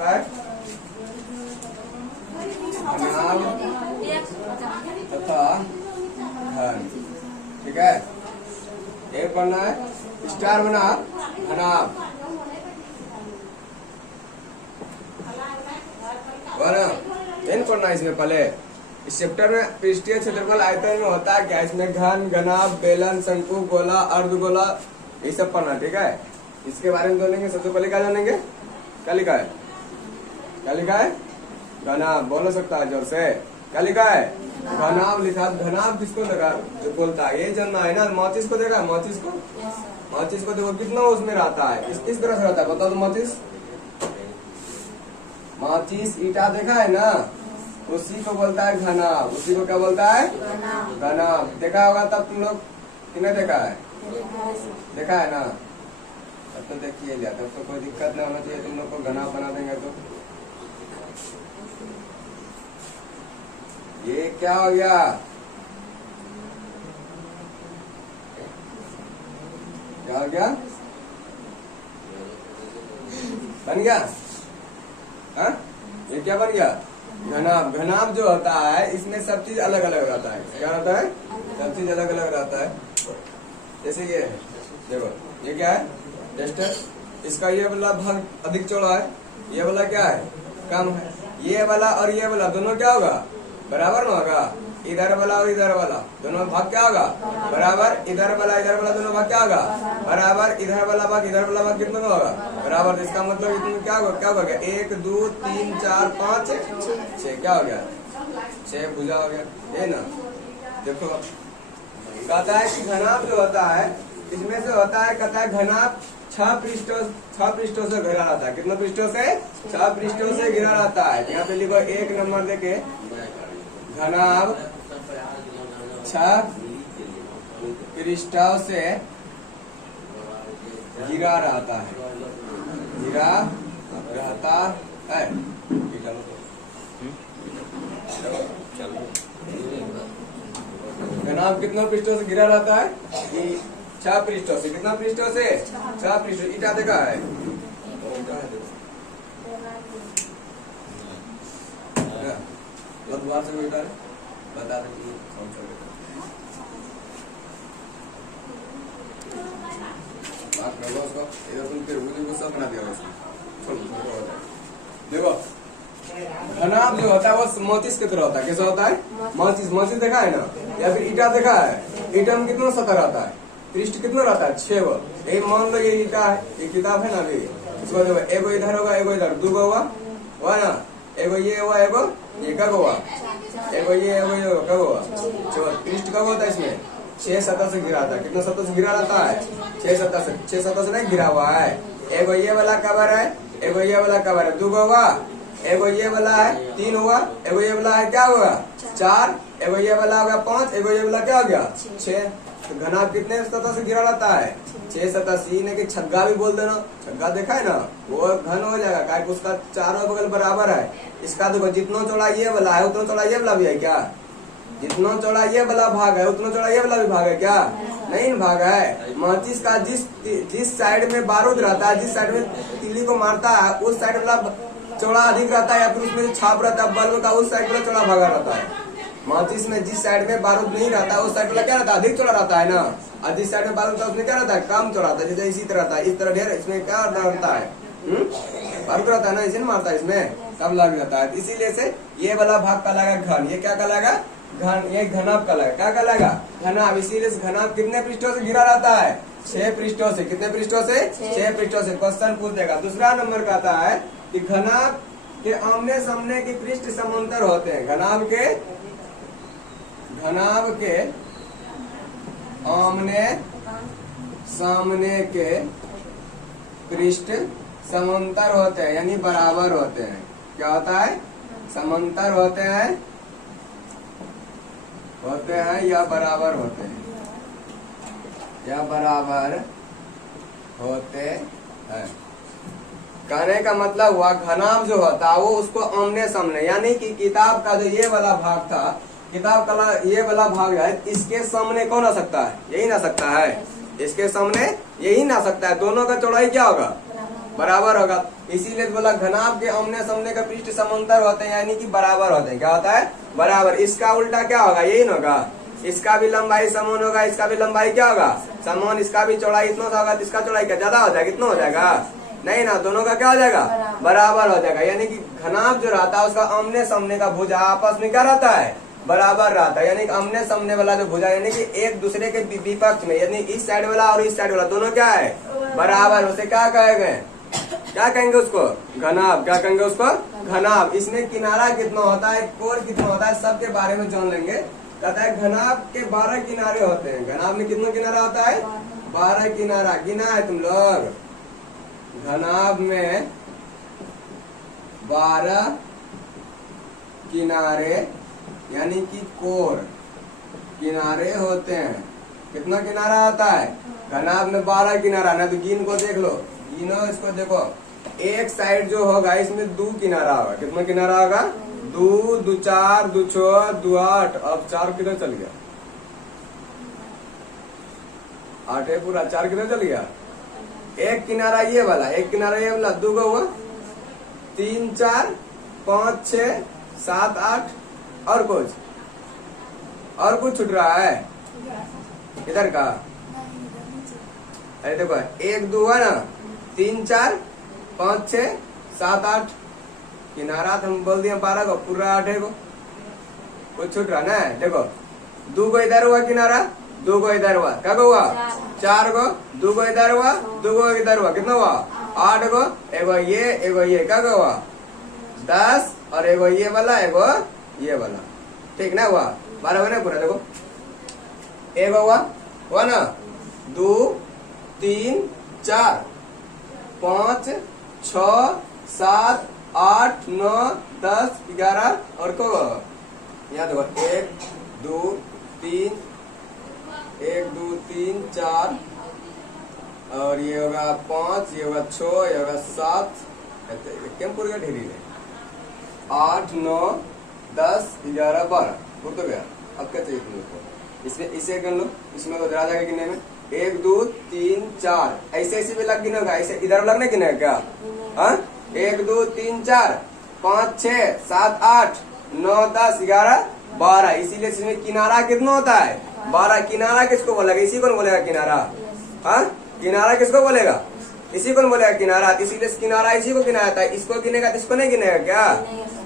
घनाभ तथा घन। ठीक है, एक बनना है स्टार बना घनाभ इन पढ़ना है। इसमें पहले इस चैप्टर में पृष्ठीय क्षेत्रफल आयतन में होता है क्या, इसमें घन, घनाभ, बेलन, शंकु, गोला, अर्धगोला, ये सब पढ़ना। ठीक है, इसके बारे में जानेंगे। सबसे पहले क्या जानेंगे, क्या लिखा है, क्या लिखा है, घनाभ। बोल सकता है जोर से, क्या लिखा है, घनाभ लिखा। घनाभ किसको लगा जो बोलता है, ये जानना है ना। माचिस को देखा, माचिस को, माचिस को देखो कितना उसमें रहता है, इस तरह से रहता है, बताओ तो। माचिस, माचिस ईटा देखा है ना, उसी को बोलता है घनाभ। उसी को क्या बोलता है, घनाभ। देखा होगा तब तुम लोग, किसने देखा है, देखा है ना, तब तो देखिए लिया, तब तो कोई दिक्कत ना होना चाहिए। तुम लोग को घनाभ बना देंगे तो ये क्या हो गया, क्या हो गया, बन गया। हाँ, ये क्या बन गया, घनाभ। घनाभ जो होता है इसमें सब चीज अलग अलग रहता है। क्या रहता है, सब चीज अलग अलग रहता है। जैसे ये देखो, ये क्या है, टेस्टर, इसका ये वाला भाग अधिक चौड़ा है, ये वाला क्या है, कम है। ये वाला और ये वाला दोनों क्या होगा, बराबर में होगा। इधर वाला और इधर वाला दोनों भाग क्या होगा, बराबर। इधर वाला दोनों भाग क्या होगा, बराबर। इधर वाला भाग इधर वाला भाग कितना होगा, बराबर। इसका मतलब इसमें क्या होगा, क्या होगा, 1 2 3 4 5 6, क्या हो गया, 6 भुजा हो गया, ये ना। देखो कहता है कि घनाभ जो होता है इसमें से होता है, कहता है घनाभ 6 पृष्ठों से घिरा रहता है। कितना पृष्ठों से, 6 पृष्ठों से घिरा रहता है। यहाँ पे लिखो 1 नंबर देके, घनाभ 6 पृष्ठों से घिरा रहता है, घिरा रहता है। घनाभ कितना पृष्ठों से घिरा रहता है, 6 पृष्ठों से। कितना पृष्ठों से, 6 पृष्ठ। ईटा देखा है, द्वार से ईटा बता देंगे कौन सा उसको, इधर तुम फिर गुस्सा बना दिया उसको। देखो घनाभ जो होता है वो माचिस की तरह होता है। कैसा होता है, माचिस। माचिस देखा है ना, या फिर ईटा देखा है। ईटा में कितना सतह रहता है, पृष्ठ कितना रहता है, 6 गो। यही मान लो ये ईटा है, ये किताब है ना, अभी इसको देखो, एगो इधर होगा, एगो इधर, 2 गो हुआ ना, एगो ये हुआ, एगो ये कब हुआ, एगो ये, एगो ये कब हुआ, पृष्ठ कब होता है इसमें, 6 सतह से घिरा था। कितना सतह से घिरा रहता है, 6 सतह से। 6 सतह से नहीं घिरा हुआ है। एगो ये वाला कवर है, एगो ये वाला कवर है, 2 गो हुआ। एगो ये वाला है, 3 हुआ। एगो ये वाला है, क्या हुआ, 4। एगो ये वाला हो गया 5। एगो ये वाला क्या हो गया, 6। तो घनाभ कितने सतह से घिरा रहता है, 6 सतह से। इन्हें कि छग्गा भी बोल देना, छग्गा देखा है ना, वो घन हो जाएगा, क्या उसका चारों बगल बराबर है। इसका देखो जितना चौड़ा ये वाला है उतना चौड़ा ये वाला भी है क्या, जितना चौड़ा ये वाला भाग है उतना चौड़ा ये वाला भी भाग है क्या, नहीं भाग है। माचिस का जिस साइड में बारूद रहता है, जिस साइड में तीली को मारता है, उस साइड वाला चौड़ा अधिक रहता है, या फिर उसमें छाप रहता है बल्ब का, उस साइड वाला चौड़ा भागा रहता है। माचिस में जिस साइड में बारूद नहीं रहता है उस साइड वाला क्या रहता है, अधिक चौड़ा रहता है ना। और जिस साइड में बारूद रहता है उसमें क्या रहता है, कम चौड़ा रहता है। जैसे इसी तरह रहता है, इस तरह ढेर, इसमें क्या रहता है, बारूद रहता है ना, इसे मारता है, इसमें कम लग जाता है। इसीलिए से ये वाला भाग कहलाएगा घन। ये क्या कहलाएगा, घन। ये घनाभ कहलाएगा, क्या कहलाएगा, घनाभ। इसीलिए घनाभ कितने पृष्ठों से घिरा रहता है, 6 पृष्ठों से। कितने पृष्ठों से, 6 पृष्ठों से। क्वेश्चन पूछ देगा। दूसरा नंबर कहता है कि घनाभ के आमने सामने के पृष्ठ समांतर होते हैं। घनाभ के आमने सामने के पृष्ठ समांतर होते हैं, यानी बराबर होते हैं। क्या होता है, समांतर होते हैं या बराबर होते हैं, या बराबर होते हैं। कहने का मतलब हुआ घनाभ जो होता है वो उसको आमने सामने, यानी कि किताब का जो ये वाला भाग था, किताब का ये वाला भाग है, इसके सामने कौन आ सकता है, यही ना सकता है, इसके सामने यही ना सकता है। दोनों का चौड़ाई क्या होगा, बराबर होगा। इसीलिए बोला घनाभ के आमने सामने का पृष्ठ समांतर होते हैं, यानी कि बराबर होते हैं। क्या होता है? बराबर। इसका उल्टा क्या होगा? यही ना होगा। इसका भी लंबाई समान होगा, इसका भी लंबाई क्या होगा? समान। इसका भी चौड़ाई इतना सा होगा, इसका चौड़ाई क्या ज्यादा हो जाएगा? कितना हो जाएगा? नहीं ना, दोनों का क्या हो जाएगा? बराबर हो जाएगा। यानी कि घनाभ जो रहता है उसका आमने सामने का भुजा आपस में क्या रहता है? बराबर रहता है। यानी कि आमने सामने वाला जो भुजा, यानी कि एक दूसरे के विपक्ष में, यानी इस साइड वाला और इस साइड वाला दोनों क्या है? बराबर। उसे क्या कहेंगे? क्या कहेंगे उसको? घनाभ। क्या कहेंगे उसको? घनाभ। इसमें किनारा कितना होता है, कोण कितना होता है, सब के बारे में जान लेंगे। कहता है घनाभ के 12 किनारे होते हैं। घनाभ में कितना किनारा होता है? 12 किनारा। गिना है तुम लोग? घनाभ में 12 किनारे यानी कि कोण किनारे होते हैं। कितना किनारा होता है? घनाभ में 12 किनारा। ना तो गिन को देख लो, गिनो इसको देखो। एक साइड जो होगा इसमें 2 किनारा होगा। कितना किनारा होगा? 2, 2 4, 2 6, 2 8। अब 4 किधर चल गया? 8 है पूरा, 4 किधर चल गया? एक किनारा ये वाला, एक किनारा ये वाला, 2 का हुआ 3 4 5 6 7 8। और कुछ छूट रहा है इधर का? अरे देखो, 1 2 है ना, 3 4 5 6 7 8 किनारा तो हम बोल दिए 12 को, पूरा 8 है को। कुछ छूट रहा ना? देखो 2 को इधर हुआ किनारा, 2 को इधर हुआ, क्या हुआ? 4 को, 2 को इधर हुआ, 2 को इधर हुआ, कितना हुआ? 8 को। एगो ये क्या हुआ? 10। और एगो ये वाला, एगो ये वाला। ठीक ना? हुआ 12 हुआ ना पूरा? देखो एगो हुआ ना, 2 3 4 5 6 7 8 9 10 11। और को यहाँ देखो 1 2 3 1 2 3 4। और ये होगा 5, ये होगा 6, ये होगा 7। क्यों पूरा ढेरी है? 8 9 10 11 12। वो तो गया। अब क्या चाहिए तुम लोग को? इसमें इसे गिन लो, इसमें तो जरा जाएगा गिनने में। 1 2 3 4 ऐसे भी लग गिनेगा, ऐसे इधर लगने गिनेगा क्या? हाँ 1 2 3 4 5 6 7 8 9 10 11 12। इसीलिए इसमें किनारा कितना होता है? 12। किनारा किसको बोलेगा? इसी को बोलेगा किनारा। हाँ किनारा किसको बोलेगा? इसी को बोलेगा किनारा। इसीलिए किनारा इसी को गिना जाता है। इसको गिनेगा तो इसको नहीं गिनेगा क्या?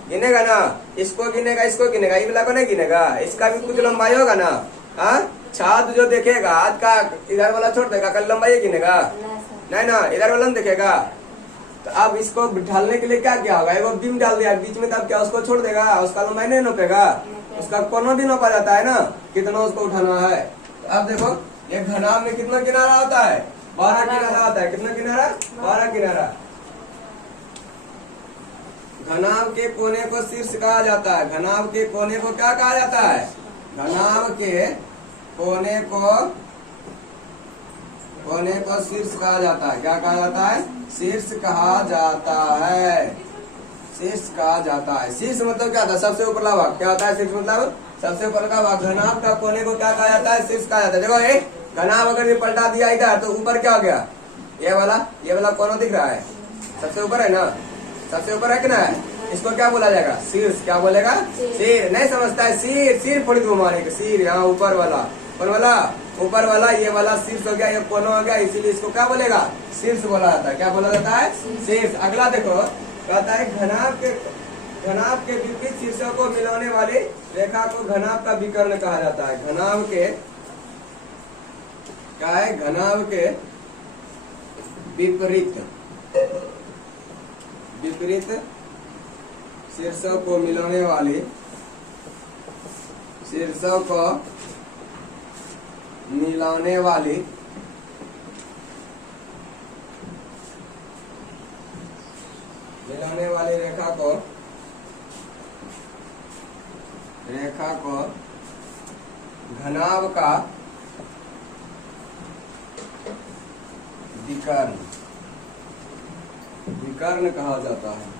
गिनेगा ना। इसको गिनेगा, इसको गिनेगा, ये वाला को नहीं गिनेगा। इसका भी कुछ लंबाई होगा ना। हाँ छात्र जो देखेगा आज का इधर वाला छोड़ देगा, कल लंबाई गिनेगा नहीं ना, इधर वाला नहीं देखेगा। तो अब इसको ढालने के लिए क्या क्या होगा? एगो बीम डाल दिया बीच में, तब क्या उसको छोड़ देगा? उसका लंबाई नहीं नोपेगा, उसका कोनो भी नोपा जाता है ना, कितना उसको उठाना है। तो अब देखो ये घनाभ में कितना किनारा होता है? 12 किनारा होता है। कितना किनारा? 12 किनारा। घनाभ के कोने को शीर्ष कहा जाता है। घनाभ के कोने को क्या कहा जाता है? घनाभ के कोने को शीर्ष कहा जाता है। क्या कहा जाता है? शीर्ष कहा जाता है। शीर्ष कहा जाता है। शीर्ष मतलब क्या था? सबसे ऊपरला भाग। क्या होता है शीर्ष मतलब? सबसे ऊपर का भाग। घनाभ का कोने को क्या कहा जाता है? शीर्ष कहा जाता है। देखो एक घनाभ अगर ये पलटा दिया इधर तो ऊपर क्या हो गया? ये वाला कोना दिख रहा है, सबसे ऊपर है ना, सबसे ऊपर है कि ना है? इसको क्या बोला जाएगा? शीर्ष। क्या बोलेगा? सिर। नहीं समझता है? सिर थोड़ी घुमाने के, सिर यहाँ ऊपर वाला। कौन वाला? ऊपर वाला। ये वाला शीर्ष हो गया, ये कोना हो गया, इसीलिए इसको क्या बोलेगा? शीर्ष बोला जाता है। क्या बोला जाता है? शीर्ष। अगला देखो, कहता है घनाभ के विपरीत शीर्षों को मिलाने वाली रेखा को घनाभ का विकर्ण कहा जाता है। घनाभ के क्या है? घनाभ के विपरीत शीर्षों को मिलाने वाली रेखा को घनाभ का विकर्ण कहा जाता है।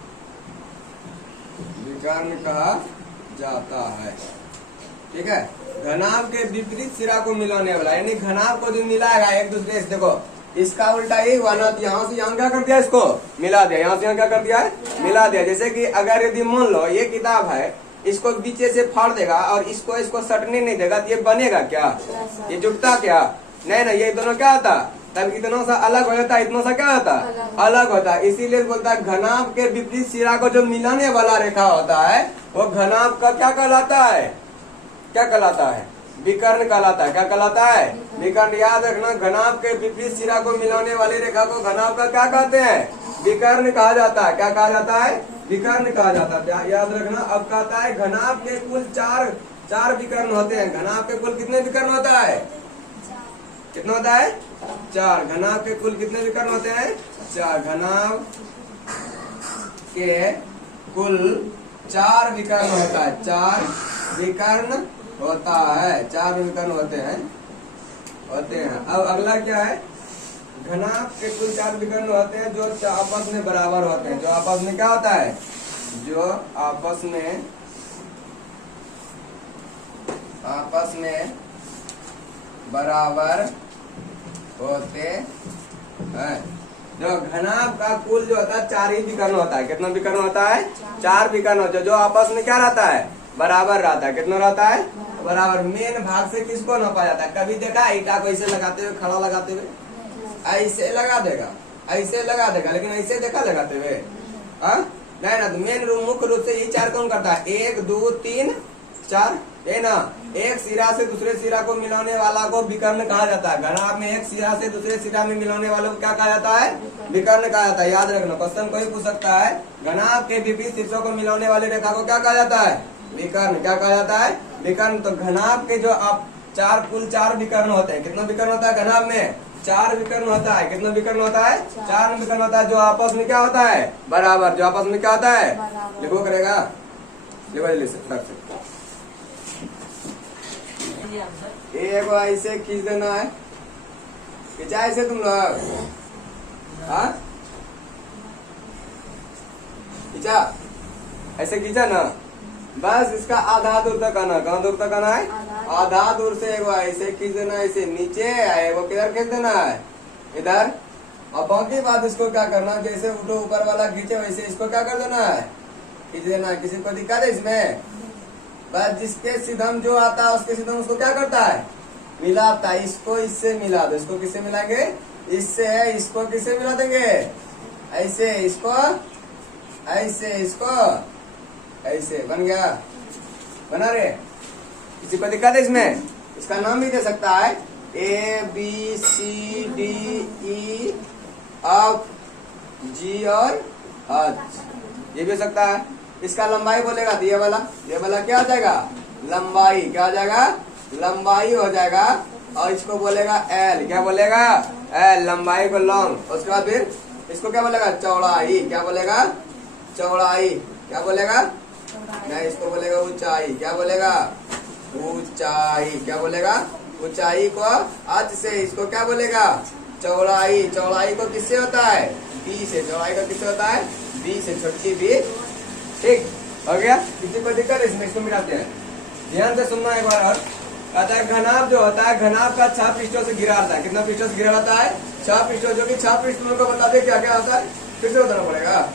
विकर्ण कहा जाता है। ठीक है। घनाभ के विपरीत सिरा को मिलाने वाला, यानी घनाभ को जो मिलाएगा एक दूसरे से, देखो इसका उल्टा यही हुआ ना, यहाँ से यहाँ क्या कर दिया, इसको मिला दिया, यहाँ से यहाँ क्या कर दिया है, मिला दिया। जैसे कि अगर यदि मान लो ये किताब है, इसको बीचे से फाड़ देगा और इसको सटने नहीं देगा तो ये बनेगा क्या, ये जुटता क्या, नहीं ना, ये दोनों क्या होता, तब इतनों सा अलग हो जाता है, इतनों सा क्या होता, अलग होता है। इसीलिए बोलता है घनाभ के विपरीत सिरा को जो मिलाने वाला रेखा होता है वो घनाभ का क्या कहलाता है, क्या कहलाता है, विकर्ण कहलाता है। क्या कहलाता है, विकर्ण। याद रखना, घनाभ के विपरीत सिरा को मिलाने वाली रेखा को घनाभ का क्या कहते हैं, विकर्ण कहा जाता है। क्या कहा जाता है, विकर्ण कहा जाता है, याद रखना। अब कहता है घनाभ के कुल चार विकर्ण होते हैं। घनाभ के कुल कितने विकर्ण होता है, कितना होता है, 4। घनाभ के कुल कितने विकर्ण होते हैं, 4। घनाभ के कुल 4 विकर्ण होता है, 4 विकर्ण होता है, 4 विकर्ण होते हैं। अब अगला क्या है, घनाभ के कुल 4 विकर्ण होते हैं जो आपस में बराबर होते हैं। जो आपस में क्या होता है, जो आपस में बराबर होते हैं। जो घनाभ का कुल जो होता है 4 ही विकर्ण होता है। कितना विकर्ण होता है, 4 विकर्ण होता है, जो आपस में क्या रहता है, बराबर रहता है। कितना रहता है, बराबर। मेन भाग से किसको नापा जाता है, कभी देखा ईटा को ऐसे लगाते हुए, खड़ा लगाते हुए, ऐसे लगा देगा, ऐसे लगा देगा, लेकिन ऐसे देखा लगाते हुए, नहीं ना। तो मेन मुख्य रूप से ये 4 कौन करता है, 1 2 3 4, ये ना। एक सिरा से दूसरे सिरा को मिलाने वाला को विकर्ण कहा जाता है। घनाभ में एक सिरा से दूसरे सिरा में मिलाने वाले को क्या कहा जाता है, विकर्ण कहा जाता है। याद रखना, क्वेश्चन कोई पूछ सकता है, घनाभ के विपरीत शीर्षों को मिलाने वाली रेखा को क्या कहा जाता है, विकर्ण। क्या कहा जाता है, विकर्ण। तो घनाभ के जो आप कुल 4 विकर्ण होते हैं। कितना विकर्ण होता है घनाभ में, 4 विकर्ण होता है। कितना विकर्ण होता है, 4 विकर्ण होता है, जो आपस में क्या होता है, बराबर। जो आपस में क्या होता है, लिखो करेगा, लिखो जल्दी। एक ऐसे खींच देना है, खींचा ऐसे तुम लोग, खींचा, ऐसे खींचा ना, बस इसका आधा दूर तक आना। कहाँ दूर तक आना है, आधा दूर से एक ऐसे खींच देना, ऐसे नीचे, वो किधर खींच देना है, इधर। और बाकी बात इसको क्या करना, जैसे उठो ऊपर वाला खींचे वैसे इसको क्या कर देना है, खींच देना है। किसी को दिक्कत है इसमें, बस जिसके सिद्धम जो आता है उसके सिद्धम उसको क्या करता है, मिलाता है। इसको इससे मिला दो, इसको किससे मिलाएंगे, इससे है, इसको किससे मिला देंगे, ऐसे, इसको ऐसे, इसको ऐसे, बन गया, बना रे। किसी को दिक्कत है इसमें, इसका नाम भी दे सकता है, ABCDE F G और H, ये भी हो सकता है। इसका लंबाई बोलेगा तो ये वाला क्या हो जाएगा, लंबाई। क्या हो जाएगा, लंबाई हो जाएगा। और इसको बोलेगा L, क्या बोलेगा, L, लंबाई को लॉन्ग। उसके बाद फिर इसको क्या बोलेगा, चौड़ाई। क्या बोलेगा, चौड़ाई। क्या बोलेगा, नहीं, इसको बोलेगा ऊंचाई। क्या बोलेगा, ऊंचाई। क्या बोलेगा, ऊंचाई को आज से, इसको क्या बोलेगा, चौड़ाई। चौड़ाई को किससे होता है, B से। चौड़ाई को किससे होता है, B से, छोटी B। ठीक हो गया। किसी को दिक्कत है इसमें, इसको मिलाते हैं, ध्यान से सुनना एक बार और। कहता है घनाभ जो होता है, घनाभ का 6 पृष्ठों से घिरा रहता है। कितना पृष्ठों से घिरा रहता है, 6 पृष्ठों। जो कि 6 पृष्ठ को बता दे क्या क्या होता है, फिर से बताना पड़ेगा,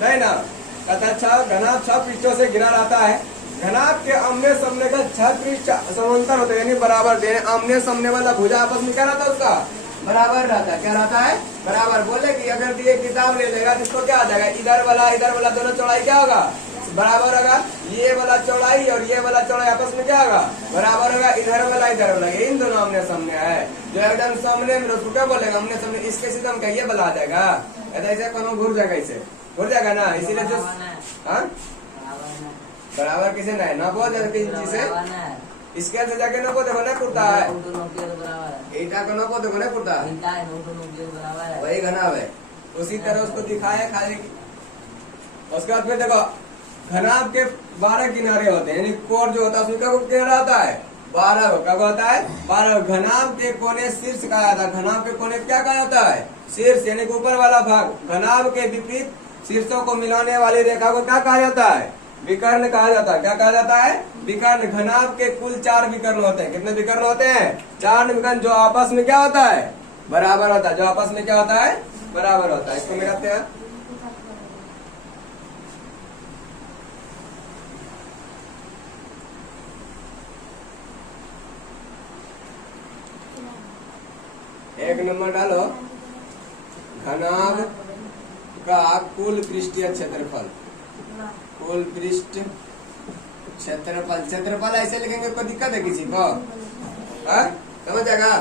नहीं ना। कहता है घनाभ 6 पृष्ठों से घिरा रहता है। घनाभ के आमने सामने का 6 पृष्ठ समांतर होते हैं, यानी बराबर। आमने सामने वाला भुजा आपस में क्या रहता है, उसका बराबर रहता है। क्या रहता है, बराबर। बोले कि अगर ये किताब ले लेगा तो इसको क्या आ जाएगा, इधर वाला दोनों चौड़ाई क्या होगा, बराबर होगा। ये वाला चौड़ाई और ये वाला चौड़ाई आपस में क्या होगा, बराबर होगा। इधर वाला इन दोनों आमने सामने है, जो एकदम सामने में उसको क्या बोलेगा, आमने सामने। इसके सीधा हम ये बला जाएगा, ऐसे कोनो घूर जाएगा, इसे घूर जाएगा ना। इसीलिए जो बराबर किसे नहीं ना बोल इंची से, स्केल से जाके नको देखो नहीं पुरता है, ईटा को नको देखो नहीं पुरता है, वही घनाभ है। उसी तरह उसको दिखाया खाली। उसके बाद फिर देखो, घनाभ के 12 किनारे होते हैं, यानी कोण जो होता है उसमें क्या किनारा होता है, 12। क्या होता है, 12। घनाभ के कोने शीर्ष कहा जाता है। घनाभ के कोने क्या कहा जाता है, शीर्ष, यानी ऊपर वाला भाग। घनाभ के विपरीत शीर्षों को मिलाने वाली रेखा को क्या कहा जाता है, विकर्ण कहा जाता है। क्या कहा जाता है, विकर्ण। घनाभ के कुल 4 विकर्ण होते हैं। कितने विकर्ण होते हैं, 4 विकर्ण, जो आपस में क्या होता है, बराबर होता है, जो आपस में क्या होता है, बराबर होता है। इसको मिलाते हैं, एक नंबर डालो, घनाभ का कुल पृष्ठीय क्षेत्रफल, कुल पृष्ठ क्षेत्रफल, क्षेत्रफल ऐसे लिखेंगे कोई दिक्कत है किसी को? समझ जाएगा?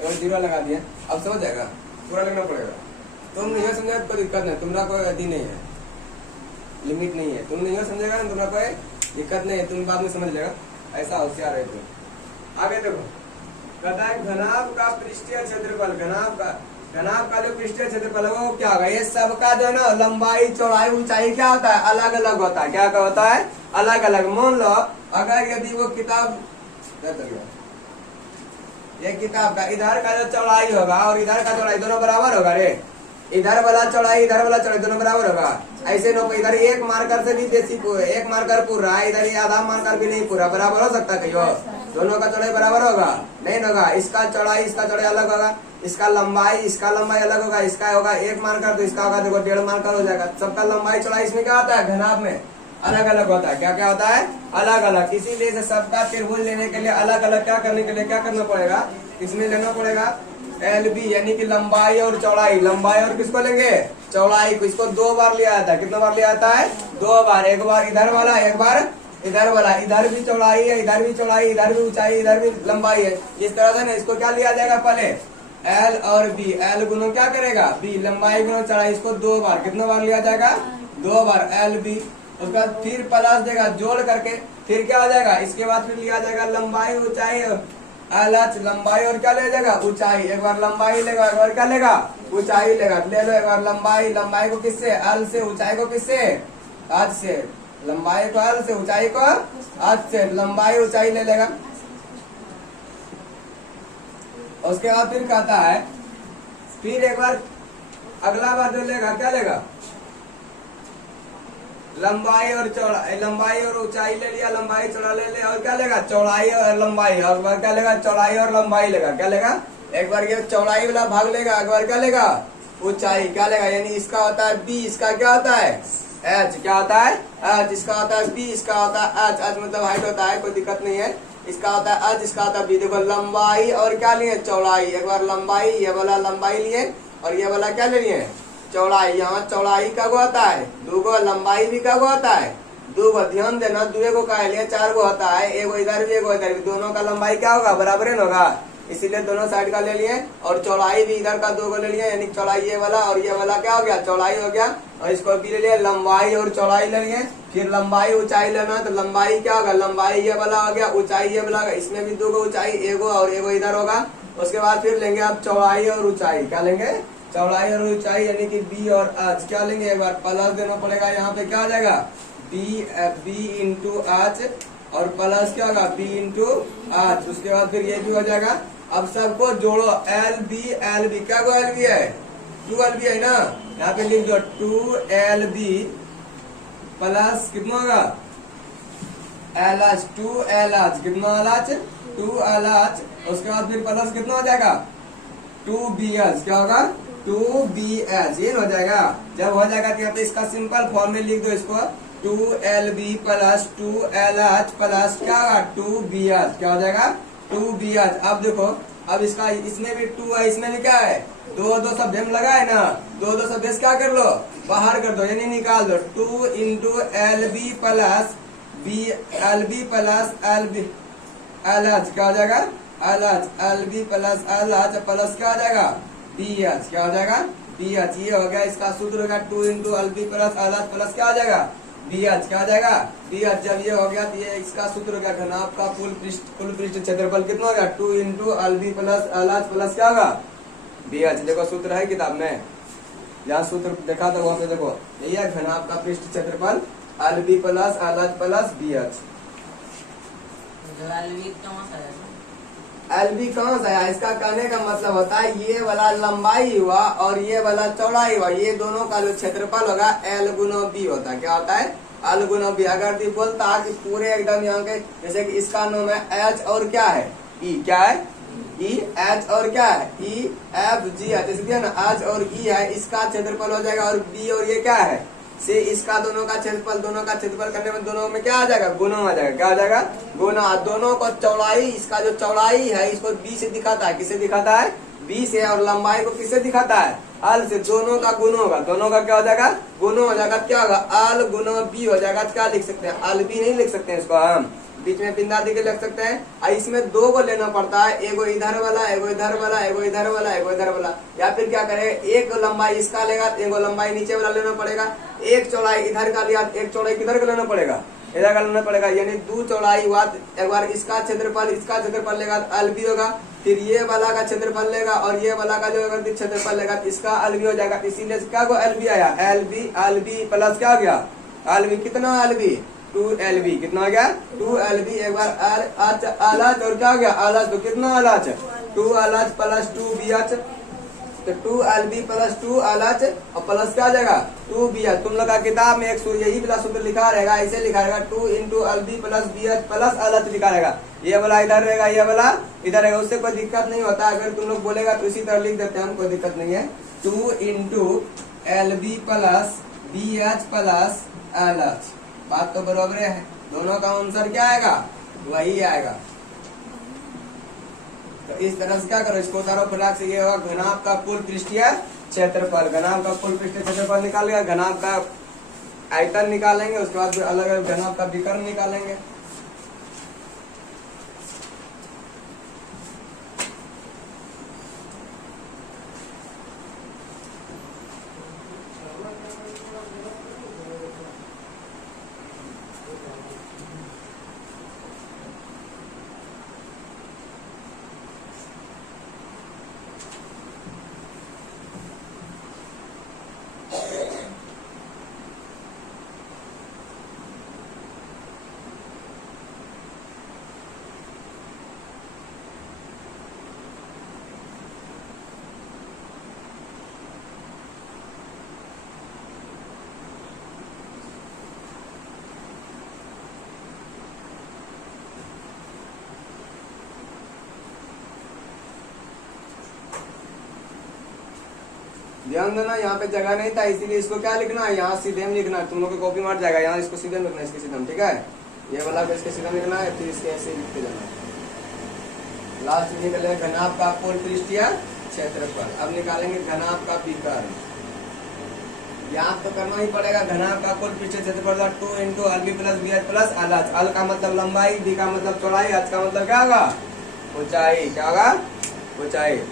और जीरो लगा दिया, अब समझ जाएगा, पूरा लिखना पड़ेगा। तुम नहीं समझे कोई दिक्कत नहीं, तुम्हारा कोई अति नहीं है, लिमिट नहीं है। तुम नहीं समझेगा ना, तुम्हारा कोई दिक्कत नहीं है, तुम बाद में समझ लेगा, ऐसा होशियार है तुम। आगे देखो, कहता है घनाभ का पृष्ठीय क्षेत्रफल, घनाभ का जो पृष्ठीय क्षेत्रफल है वो क्या होगा? ये सबका जो है ना लंबाई चौड़ाई ऊंचाई क्या होता है? अलग अलग होता है। क्या होता है? अलग अलग। मान लो अगर यदि वो किताब, ये किताब का इधर का जो चौड़ाई होगा और इधर का चौड़ाई दोनों बराबर होगा रे, इधर वाला चौड़ाई इधर वाला चौड़ाई दोनों बराबर होगा। ऐसे नो, इधर एक मार्कर से भी बेसी, एक मार्कर पूरा है, इधर ये आधा मार्कर भी नहीं पूरा, बराबर हो सकता है कहीं? दोनों का चौड़ाई बराबर होगा? नहीं होगा। इसका चौड़ाई इसका चौड़ाई अलग होगा, इसका लंबाई अलग होगा, इसका होगा एक मार्कर तो इसका होगा देखो 1.5 मार्कर हो जाएगा। सबका लंबाई चौड़ाई इसमें क्या होता है? घनाभ में अलग अलग होता है। क्या क्या होता है? अलग अलग। इसीलिए सबका त्रिभुज लेने के लिए अलग अलग क्या करने के लिए क्या करना पड़ेगा? इसमें लेना पड़ेगा LB, यानी कि लंबाई और चौड़ाई। लंबाई और किसको लेंगे? चौड़ाई को। इसको 2 बार लिया जाता है। कितना बार लिया जाता है? 2 बार। एक बार इधर वाला, एक बार इधर वाला। इधर भी चौड़ाई है, इधर भी चौड़ाई, इधर भी ऊंचाई, इधर भी लंबाई है। इस तरह से ना इसको क्या लिया जाएगा? पहले L और B, L गुनो क्या करेगा? B, लंबाई गुनो चौड़ाई। इसको 2 बार, कितना बार लिया जाएगा? 2 बार LB। उसके बाद फिर प्लस देगा जोड़ करके, फिर क्या हो जाएगा? इसके बाद फिर लिया जाएगा लंबाई ऊंचाई LH, लंबाई और क्या ले जाएगा? ऊंचाई। एक बार लंबाई लेगा, एक बार क्या लेगा? ऊंचाई लेगा। ले लो एक बार लंबाई, लंबाई को किससे? L से। ऊंचाई को किससे? H से। लंबाई को L से, ऊंचाई को H से। लंबाई ऊंचाई ले लेगा। उसके बाद फिर कहता है, फिर एक बार अगला बार जो लेगा क्या लेगा? लंबाई और चौड़ाई, लंबाई और ऊंचाई ले लिया, लंबाई चौड़ा ले लिया, और क्या लेगा? चौड़ाई और लंबाई। और बार क्या लेगा? चौड़ाई और लंबाई लेगा। क्या लेगा? एक बार ये चौड़ाई वाला भाग लेगा, एक बार क्या लेगा? ऊंचाई। क्या लेगा? यानी इसका होता है B, इसका क्या होता है? H। क्या होता है? H। इसका होता है B, इसका होता है H। H मतलब हाइट होता है, कोई दिक्कत नहीं है। इसका होता है H, इसका होता है B। देखो लंबाई और क्या लिए? चौड़ाई। एक बार लंबाई, ये वाला लंबाई लिए, और ये वाला क्या ले लिए? चौड़ाई। यहाँ चौड़ाई कब होता है? 2 गो। लंबाई भी कब होता है? 2 गो। ध्यान देना, 2 गो का लिए 4 गो होता है, एगो इधर भी एगो इधर भी। दोनों का लंबाई क्या होगा? बराबर ही होगा, इसीलिए दोनों साइड का ले लिए। और चौड़ाई भी इधर का 2 गो ले लिए, यानी चौड़ाई ये वाला और ये वाला क्या हो गया? चौड़ाई हो गया। और इसको भी ले लिए, लंबाई और चौड़ाई ले लिए। फिर लंबाई ऊंचाई लेना, तो लंबाई क्या होगा? लंबाई ये वाला हो गया, ऊंचाई ये वाला होगा। इसमें भी 2 गो ऊंचाई, एगो और एगो इधर होगा। उसके बाद फिर लेंगे आप चौड़ाई और ऊंचाई। क्या लेंगे? चौड़ाई और ऊंचाई, यानी कि B और H। क्या लेंगे? एक बार प्लस देना पड़ेगा, यहाँ पे क्या आ जाएगा? B इंटू H, और प्लस क्या होगा? B into H। उसके बाद फिर ये भी हो जाएगा। अब सबको जोड़ो, LB क्या को LB है? 2LB है ना, यहाँ पे लिख दो 2LB प्लस कितना होगा? LH, 2LH। कितना LH? 2LH। उसके बाद फिर प्लस कितना हो जाएगा? 2BH। क्या होगा? 2BH। ये हो जाएगा। जब हो जाएगा तो यहाँ पे इसका सिंपल फॉर्म में लिख दो इसको, 2LB प्लस 2LH प्लस क्या होगा? 2BH। क्या हो जाएगा? 2BH। अब देखो, अब इसका इसमें भी 2 है, इसमें भी क्या है? 2 शब्द हम लगा है ना, 2 शब्द क्या कर लो? बाहर कर दो, यानी निकाल दो। 2 into LB plus LB plus LH। क्या हो जाएगा? LH। LB plus LH plus क्या हो जाएगा? BH। क्या हो जाएगा? BH। ये हो गया इसका सूत्र होगा 2 into LB plus LH plus क्या हो जाएगा? BH। क्या हो जाएगा? BH। जब ये हो गया तो ये इसका सूत्र हो गया घनाभ का कुल पृष्ठ क्षेत्रफल कितना होगा? 2 into LB plus LH plus क्या होगा? BH। देखो सूत्र है किताब में, जहाँ सूत्र देखा था वहां पे देखो, यही है घनाभ का पृष्ठ क्षेत्रफल LB plus LH plus BH। LB कहाँ से आया? इसका कहने का मतलब होता है ये वाला लंबाई हुआ और ये वाला चौड़ाई हुआ, ये दोनों का जो क्षेत्रफल होगा L गुना B होता है। क्या होता है? L गुना B। अगर भी बोलता कि पूरे एकदम यहाँ के, जैसे कि इसका नाम है H और क्या है? E। क्या है? ई एच और क्या है ई एफ जी है, जैसे दिया ना एच और ई है, इसका क्षेत्रफल हो जाएगा, और बी और ये क्या है से, इसका दोनों का क्षेत्रफल करने में दोनों में क्या आ जाएगा गुना आ जाएगा, क्या आ जाएगा गुना। दोनों को चौड़ाई, इसका जो चौड़ाई है इसको बी से दिखाता है, किसे दिखाता है बी से, और लंबाई को किससे दिखाता है अल से, दोनों का गुण होगा, दोनों का क्या हो जाएगा गुण हो जाएगा, क्या होगा अल गुना बी हो जाएगा। क्या लिख सकते हैं अल बी नहीं लिख सकते हैं इसको, हम बीच में बिंदा दे के लिख सकते हैं। और इसमें दो को लेना पड़ता है, एगो इधर वाला, एगो इधर वाला, एगो इधर वाला, एगो इधर वाला, या फिर क्या करे एक लंबाई इसका लेगा, एगो लंबाई नीचे वाला लेना पड़ेगा, एक चौड़ाई इधर का लिया, एक चौड़ाई किधर का लेना पड़ेगा इधर का लेना पड़ेगा, यानी दो चौड़ाई हुआ, एक बार इसका क्षेत्रफल लेगा अल बी होगा, फिर ये वाला का क्षेत्रफल लेगा, और ये वाला का जो अगर क्षेत्रफल लेगा इसका अल बी हो जाएगा। इसीलिए क्या को एल बी आया, एल बी प्लस क्या हो गया एल बी, कितना एल बी 2LB, कितना हो गया 2LB। एक बार आलाच और क्या हो गया आलाच, तो कितना आलाच 2 आलाच प्लस 2BH, तो 2LB प्लस 2 आलाच और प्लस क्या आ जाएगा 2BH। तुम लोग का किताब में एक यही वाला सूत्र लिखा रहेगा, ऐसे लिखा रहेगा 2 into LB plus BH plus आलाच लिखा रहेगा, ये वाला इधर रहेगा, ये वाला इधर रहेगा, उससे कोई दिक्कत नहीं होता। अगर तुम लोग बोलेगा तो इसी तरह लिख देते हैं, कोई दिक्कत नहीं है। 2 into LB plus BH plus आलाच, बात तो बराबर है, दोनों का आंसर क्या आएगा वही आएगा। तो इस तरह से क्या करो, इसको उतारो फटाक से, ये होगा घनाभ का कुल पृष्ठीय क्षेत्रफल, घनाभ का कुल पृष्ठीय क्षेत्रफल निकालेगा, घनाभ का आयतन निकालेंगे, उसके बाद फिर अलग अलग घनाभ का विकर्ण निकालेंगे। ध्यान देना, यहाँ पे जगह नहीं था इसीलिए इसको क्या लिखना है, यहाँ सीधे में लिखना है, तुम लोग को कॉपी मार जाएगा, यहाँ इसको सीधे में लिखना है, इसके सीधे में, ठीक है, ये वाला को इसके सीधे में लिखना है, फिर इसके ऐसे लिखते जाना। लास्ट में निकले घनाभ का कुल पृष्ठीय क्षेत्रफल। अब निकालेंगे घनाभ का विकर्ण, याद तो करना ही पड़ेगा। घनाभ का कुल पृष्ठीय क्षेत्रफल 2 into LB plus BH plus आलाच, अल का मतलब लंबाई, बी का मतलब चौड़ाई, एच का मतलब क्या होगा ऊंचाई, क्या होगा ऊंचाई।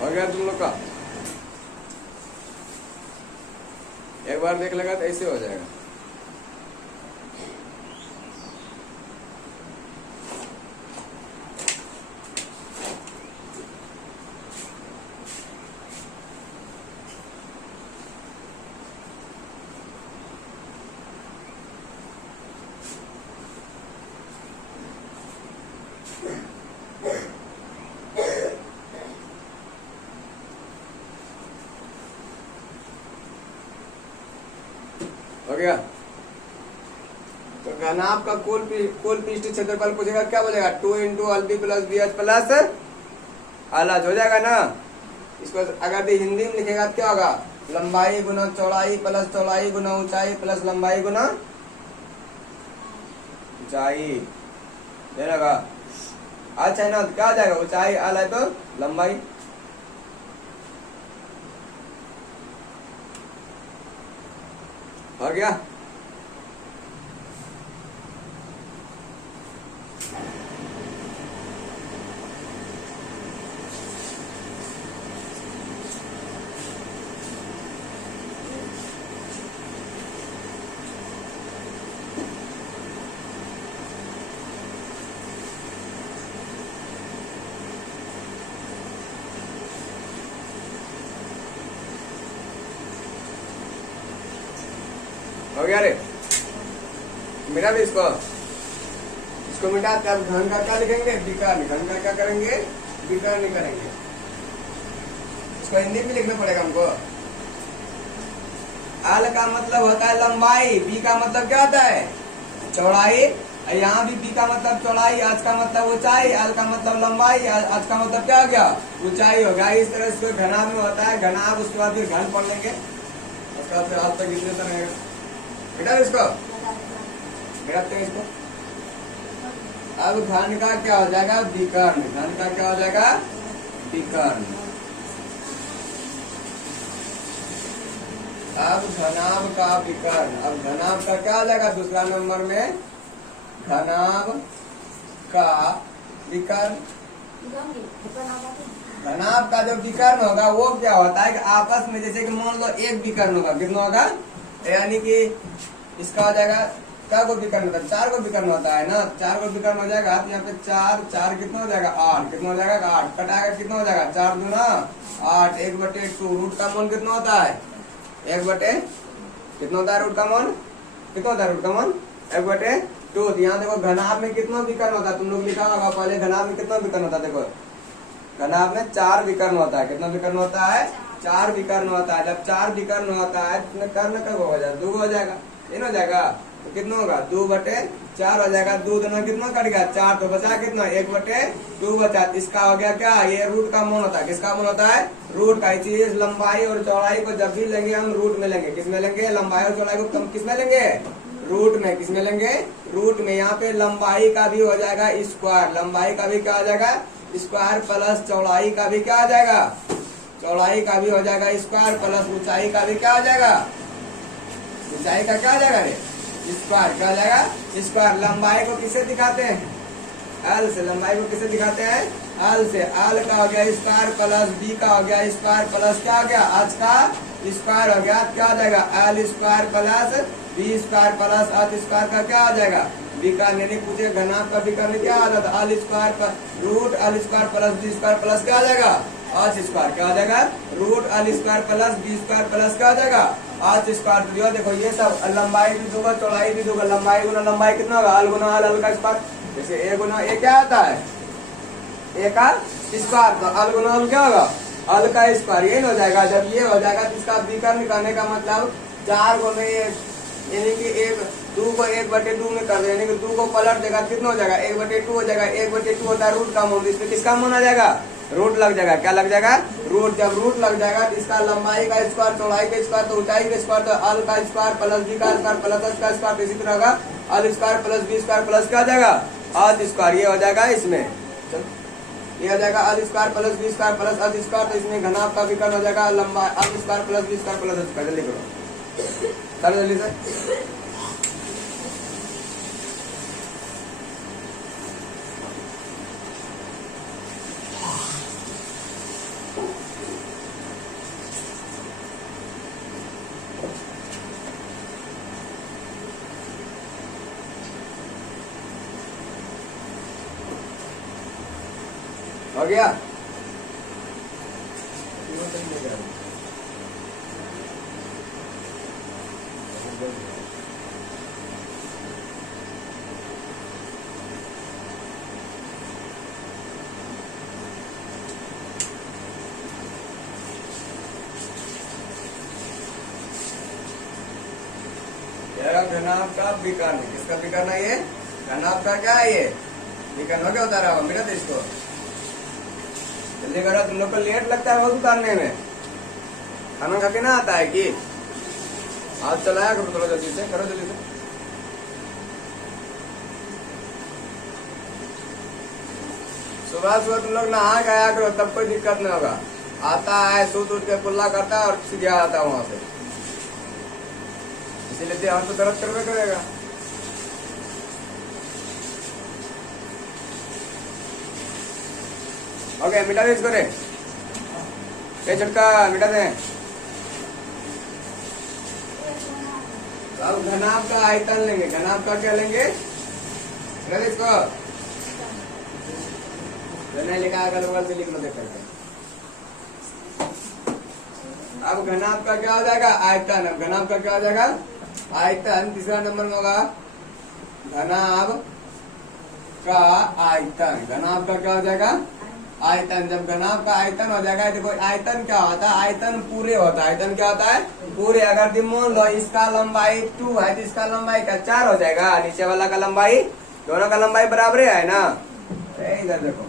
हो गया तुम लोग का, एक बार देख लेगा तो ऐसे हो जाएगा। हो गया, तो घनाभ का कुल पृष्ठीय क्षेत्रफल पूछेगा, क्या बोलेगा 2 into LB plus BH plus आलाच हो जाएगा ना। इसको अगर हिंदी में लिखेगा तो क्या होगा, लंबाई गुना चौड़ाई प्लस चौड़ाई गुना ऊंचाई प्लस लंबाई गुना ऊंचाई, देगा अच्छा है ना। क्या आ जाएगा ऊंचाई आला तो लंबाई, हो गया। गया रे, मिटा भी इसको मिटाते। अब घन का क्या लिखेंगे? विकर्ण। घन का क्या करेंगे? विकर्ण करेंगे। इसको हिंदी में लिखना पड़ेगा हमको। आल का मतलब होता है लंबाई, बी का मतलब क्या होता है? चौड़ाई। यहाँ भी बी का मतलब चौड़ाई, आज का मतलब ऊंचाई, आल का मतलब लंबाई, आज का मतलब क्या हो गया? ऊंचाई हो गया। इस तरह से घनाभ में होता है घनाभ, उसके बाद फिर घन पढ़ लेंगे, उसके बाद फिर आज तक इतने रहेगा। बेटा इसको मिटाते हैं इसको। अब घन का क्या हो जाएगा? विकर्ण। घन का क्या हो जाएगा? विकर्ण। अब घनाभ का विकर्ण। अब घनाभ का क्या हो जाएगा दूसरा नंबर में? घनाभ का विकर्ण। घनाभ का जो विकर्ण होगा वो क्या होता है कि आपस में, जैसे कि मान लो एक विकर्ण होगा, कितना होगा? यानी कि इसका हो जाएगा क्या को विकर्ण होता है? 4 को विकर्ण होता है ना। 4 को विकर्ण हो जाएगा तो यहाँ पे 4 कितना हो जाएगा? 8। कितना हो जाएगा? 8 कटाएगा कितना हो जाएगा? 4 दूना 8। 1/2 रूट का मान कितना होता है? 1/, कितना होता है रूट का मान? कितना होता है रूट का मान? 1/2। तो यहाँ देखो घनाभ में कितना विकर्ण होता है, तुम लोग लिखा होगा पहले। घनाभ में कितना विकर्ण होता है? देखो घनाभ में 4 विकर्ण होता है। कितना विकर्ण होता है? 4 विकर्ण होता है। जब 4 विकर्ण होता है तो कर्ण कब हो जाएगा? 2 हो जाएगा। तीन हो जाएगा तो कितना होगा? 2/4 हो जाएगा। 2 दूना कितना कट गया? 4। तो बचा कितना? 1/2 बचा। इसका हो गया क्या? ये रूट का मान होता है। किसका मान होता है? रूट का। इसी लंबाई और चौड़ाई को जब भी लेंगे हम रूट में लेंगे। किसमें लेंगे? लंबाई और चौड़ाई को किसमें लेंगे? रूट में। किसमें लेंगे? रूट में। यहाँ पे लंबाई का भी हो जाएगा स्क्वायर। लंबाई का भी क्या हो जाएगा? स्क्वायर प्लस चौड़ाई का भी क्या हो जाएगा? चौड़ाई का भी हो जाएगा स्क्वायर प्लस ऊंचाई का भी क्या हो जाएगा? ऊंचाई का क्या हो जाएगा रे? स्क्वायर। क्या हो जाएगा? स्क्वायर। लंबाई को किससे दिखाते हैं? एल से। लंबाई को किससे दिखाते हैं? एल से। एल का हो गया स्क्वायर प्लस बी का हो गया स्क्वायर प्लस क्या हो गया? आज का स्क्वायर हो गया। क्या हो जाएगा? L square plus b square plus आठ स्क्वायर का क्या आ जाएगा? विकर्ण। यानी पूछे घनाभ का विकर्ण क्या आ जाता? एल स्क्वायर पर root l square plus b square plus क्या आ जाएगा? आठ स्क्वायर। क्या आ जाएगा? Root l square plus b square plus क्या आ जाएगा? आठ स्क्वायर। जो देखो ये सब लंबाई भी दूंगा चौड़ाई भी दूंगा। लंबाई गुना लंबाई कितना होगा? एल गुना एल का स्क्वायर। जैसे ए गुना ए क्या आता है? ए का स्क्वायर। तो एल गुना एल क्या होगा? एल का स्क्वायर। ये हो जाएगा। जब ये हो जाएगा तो इसका विकर्ण करने का मतलब 4 गुना यानी कि 2 को 1/2 में कर दे, यानी कि 2 को पलट देगा कितना हो जाएगा? 1/2 हो जाएगा। 1/2 होता है रूट का मान। इसमें किसका मान आ जाएगा? रूट लग जाएगा। क्या लग जाएगा? रूट। जब रूट लग जाएगा तो इसका लंबाई का स्क्वायर चौड़ाई का स्क्वायर तो ऊंचाई का स्क्वायर तो एल का स्क्वायर प्लस बी का स्क्वायर प्लस एच का स्क्वायर। इसी तरह होगा l square plus b square plus क्या आ जाएगा? आठ स्क्वायर। ये हो जाएगा इसमें। ये हो जाएगा l square plus b square plus h square. तो इसमें घनाभ का विकर्ण हो जाएगा लंबा l square plus b square plus h square. जल्दी करो, चलो जल्दी से। हो गया? घनाभ का विकर्ण। किसका विकर्ण है ये? घनाभ का क्या है ये? विकर्ण हो गया। उतारा रहा होगा मेरा। इसको जल्दी करो, तुम लोग को लेट लगता है बहुत उतारने में। खाना खा के ना आता है कि हाथ चलाया करो थोड़ा जल्दी से। करो जल्दी से। सुबह सुबह तुम लोग नहा गया करो, तब कोई दिक्कत नहीं होगा। आता है सूत उठ के कुल्ला करता है और सीधे आ जाता है वहां से। इसीलिए हम तो दर्द करवे करेगा। ओके, मिटा दे इसको रे। ये झटका मिटा दे। अब घनाभ का आयतन लेंगे। घनाभ का क्या लेंगे? मिटा दे इसको। नहीं लिखा है गलत से लिख लो देख करके। अब घनाभ का क्या हो जाएगा? आयतन। अब घनाभ का क्या हो जाएगा? आयतन तीसरा नंबर में होगा घनाभ का आयतन। घनाभ का क्या हो जाएगा? आयतन। जब घनाभ का आयतन हो जाएगा, देखो आयतन क्या होता है? आयतन पूरे होता है। आयतन क्या होता है? पूरे। अगर तुम मान लो इसका लंबाई 2 है तो इसका लंबाई क्या 4 हो जाएगा? नीचे वाला का लंबाई, दोनों का लंबाई बराबर है ना? इधर देखो,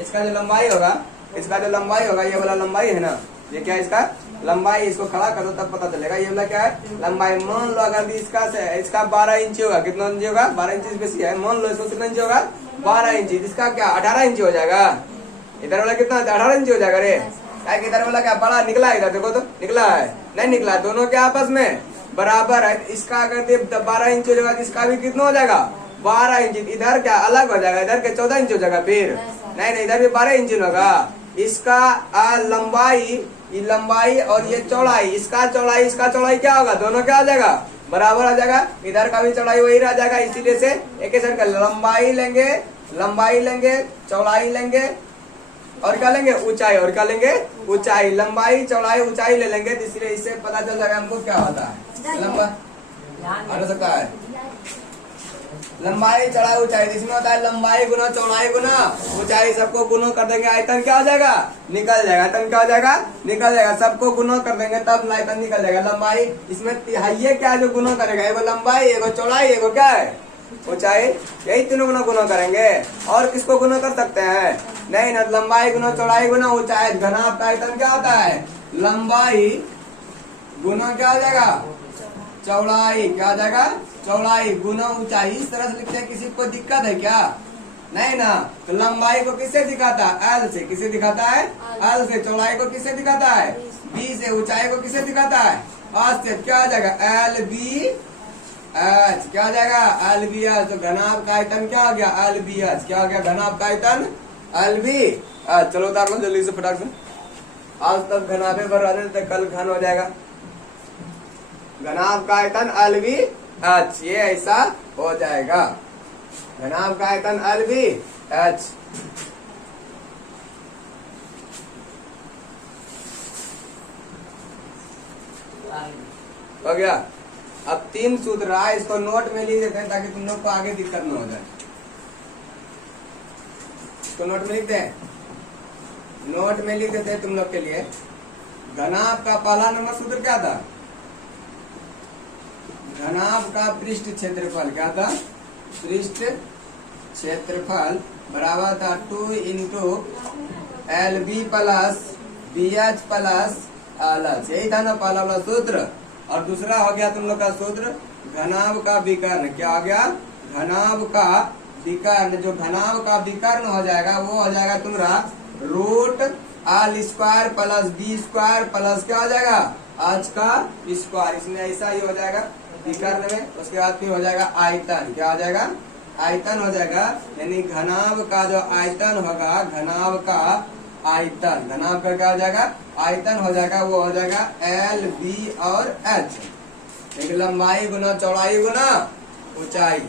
इसका जो लंबाई होगा, इसका जो लंबाई होगा, ये वाला लंबाई है ना, ये क्या इसका लंबाई, इसको खड़ा कर दो तब पता चलेगा। ये वाला क्या है? लंबाई। मान लो अगर इसका 12 इंची होगा, कितना इंची होगा? 12 इंची बेसी है। मान लो इसको कितना इंची होगा? 12 इंची। इसका क्या 18 इंची हो जाएगा? इधर वाला कितना 18 इंची हो जाएगा रे? क्या इधर वाला क्या बड़ा निकला है? इधर देखो तो निकला है, नहीं निकला? दोनों के आपस में बराबर है। इसका अगर 12 इंच हो जाएगा तो इसका भी कितना हो जाएगा? 12 इंच। इधर क्या अलग हो जाएगा? इधर के 14 इंच हो जाएगा। फिर नहीं, इधर भी 12 इंच होगा। इसका लंबाई और ये चौड़ाई, इसका चौड़ाई क्या होगा? दोनों क्या हो जाएगा? बराबर हो जाएगा। इधर का भी चौड़ाई वही रह जाएगा। इसीलिए से एक साइड का लंबाई लेंगे, चौड़ाई लेंगे और क्या लेंगे? ऊंचाई। और क्या लेंगे? ऊंचाई। लंबाई, चौड़ाई, ऊंचाई ले लेंगे। तो इसलिए इससे पता चल जाएगा हमको क्या होता है। लंबा हो सकता है लंबाई, चौड़ाई, ऊंचाई। इसमें होता है लंबाई गुना चौड़ाई गुना ऊंचाई। सबको गुना कर देंगे, आयतन क्या हो जाएगा? निकल जाएगा। आयतन क्या हो जाएगा? निकल जाएगा। सबको गुना कर देंगे तब आयतन निकल जाएगा। लंबाई इसमें ये क्या जो गुना करेगा? एगो लंबाई, एगो चौड़ाई, एगो क्या है? ऊंचाई। यही तीनों गुना करेंगे। और किसको गुना कर सकते हैं? नहीं ना। लंबाई गुना चौड़ाई गुना ऊंचाई। घनाभ का आयतन क्या होता है? लंबाई गुना क्या हो जाएगा? चौड़ाई। क्या हो जाएगा? चौड़ाई गुना ऊंचाई। इस तरह से लिखते हैं। किसी को दिक्कत है क्या? नहीं ना। तो लंबाई को किससे दिखाता है? एल से। किसे दिखाता है? एल से। चौड़ाई को किससे दिखाता है? बी से। ऊंचाई को किससे दिखाता है? एच से। क्या हो जाएगा? L b h. क्या हो जाएगा? L b h. तो घनाभ का आयतन क्या हो गया? L b h. क्या हो गया? घनाभ का आयतन एल बी एच। चलो उतार लो जल्दी से फटाक से। आज तक घनाभे भर रहे थे, कल घन हो जाएगा। घनाभ का आयतन एल बी एच, ये ऐसा हो जाएगा। घनाभ का आयतन एल बी एच। हो गया। अब 3 सूत्र रहा, इसको नोट में लिख देते हैं ताकि तुम लोग को आगे दिक्कत न हो जाए। इसको नोट में लिखते हैं, नोट में लिख देते हैं तुम लोग के लिए। घनाभ का पहला नंबर सूत्र क्या था? घनाभ का पृष्ठ क्षेत्रफल क्या था? पृष्ठ क्षेत्रफल बराबर था 2 into l b plus b h plus l h. यही था ना पहला वाला सूत्र। और दूसरा हो गया तुम लोग का सूत्र घनाभ का विकर्ण। क्या हो गया? घनाभ का विकर्ण। जो घनाभ का विकर्ण हो जाएगा वो हो जाएगा तुम्हारा root l square plus b square plus क्या हो जाएगा? एच का स्क्वायर। इसमें ऐसा ही हो जाएगा विकर्ण में। उसके बाद फिर हो जाएगा आयतन। क्या हो जाएगा? आयतन हो जाएगा। यानी घनाभ का जो आयतन होगा, घनाभ का आयतन, घनाभ का क्या हो जाएगा? आयतन हो जाएगा। वो हो जाएगा एल बी और एच। एक लंबाई गुना चौड़ाई गुना ऊंचाई।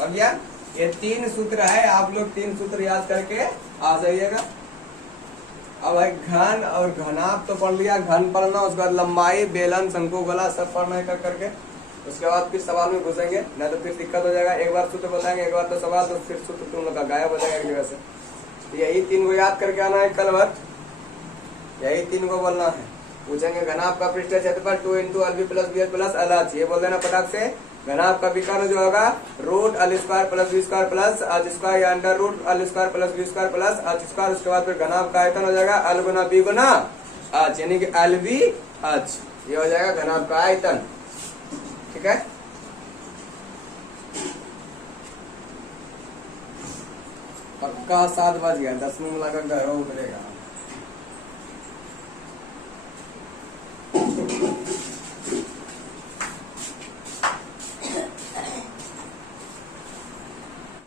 हो गया। ये 3 सूत्र है। आप लोग 3 सूत्र याद करके आ जाइएगा। अब भाई घन और घनाभ तो पढ़ लिया, घन पढ़ना, उसके बाद लंबाई, बेलन, शंकु, गोला सब पढ़ना है करके। उसके बाद फिर सवाल में घुसेंगे, नहीं तो फिर दिक्कत हो जाएगा। एक बार सूत्र बताएंगे, एक बार तो सवाल, तो फिर सूत्र तुम लोग का गायब हो जाएगा एक जगह से। यही 3 को याद करके आना है कल भर। यही 3 को बोलना है। पूछेंगे घनाभ का पृष्ठ क्षेत्रफल 2 into l b plus b h plus l h. ये बोल देना फटाक से। घनाभ का विकर्ण जो होगा root l square plus b square plus h square या under root l square plus b square plus h square. उसके बाद फिर घनाभ का आयतन हो जाएगा एल गुना बी गुना एच, यानी कि एल बी एच। ये हो जाएगा घनाभ का आयतन। ठीक है। पक्का 7 बज गया, 10 मिनट लगा घर उतरेगा।